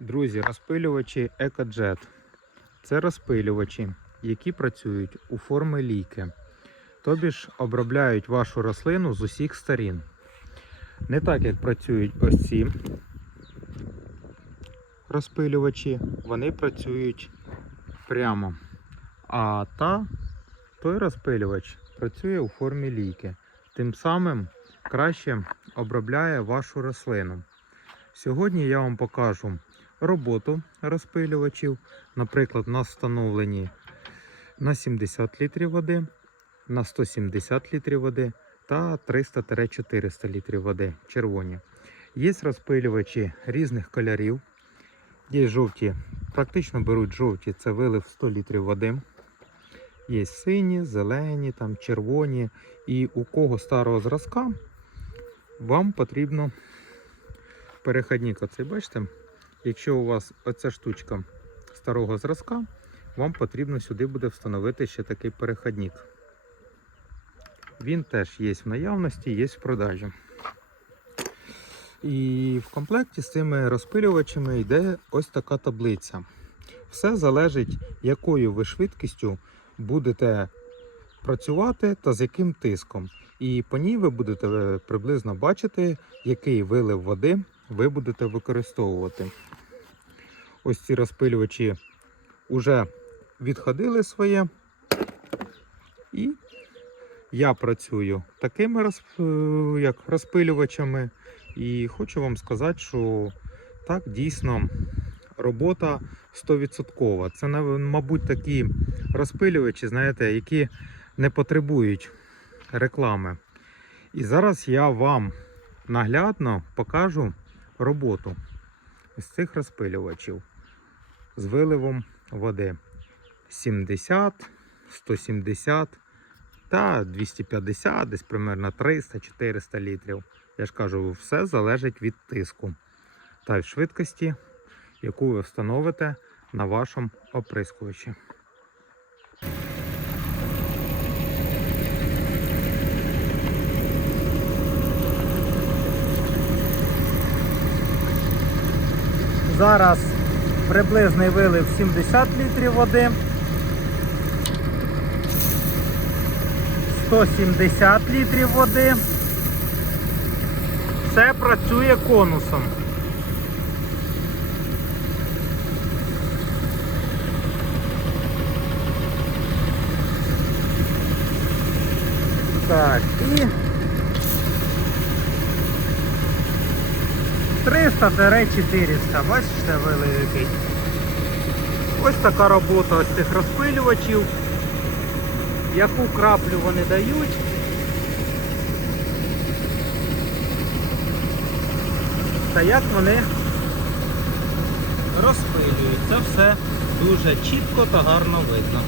Друзі, розпилювачі EcoJet. Це розпилювачі, які працюють у формі лійки. Тобі ж обробляють вашу рослину з усіх сторін. Не так, як працюють ось ці розпилювачі, вони працюють прямо. А та, той розпилювач працює у формі лійки. Тим самим краще обробляє вашу рослину. Сьогодні я вам покажу роботу розпилювачів. Наприклад, у нас на 70 літрів води, на 170 літрів води та 300-400 літрів води червоні. Є розпилювачі різних кольорів. Є жовті, практично беруть жовті, це вилив 100 літрів води. Є сині, зелені, там, червоні. І у кого старого зразка вам потрібно перехідник. Оцей бачите, якщо у вас оця штучка старого зразка, вам потрібно сюди буде встановити ще такий перехідник. Він теж є в наявності, є в продажі. І в комплекті з цими розпилювачами йде ось така таблиця. Все залежить, якою ви швидкістю будете працювати та з яким тиском. І по ній ви будете е, приблизно бачити, який вилив води ви будете використовувати. Ось ці розпилювачі вже відходили своє. І я працюю такими розп- е, як розпилювачами. І хочу вам сказати, що так дійсно робота 100%. Це, мабуть, такі розпилювачі, знаєте, які не потребують реклами. І зараз я вам наглядно покажу роботу із цих розпилювачів з виливом води 70, 170 та 250, десь примерно 300-400 літрів. Я ж кажу, все залежить від тиску та швидкості, яку ви встановите на вашому оприскувачі. Зараз приблизний вилив 70 літрів води. 170 літрів води. Все працює конусом. Так, і 300-400, бачите, вилив який. Ось така робота ось цих розпилювачів. Яку краплю вони дають. Та як вони розпилюють. Це все дуже чітко та гарно видно.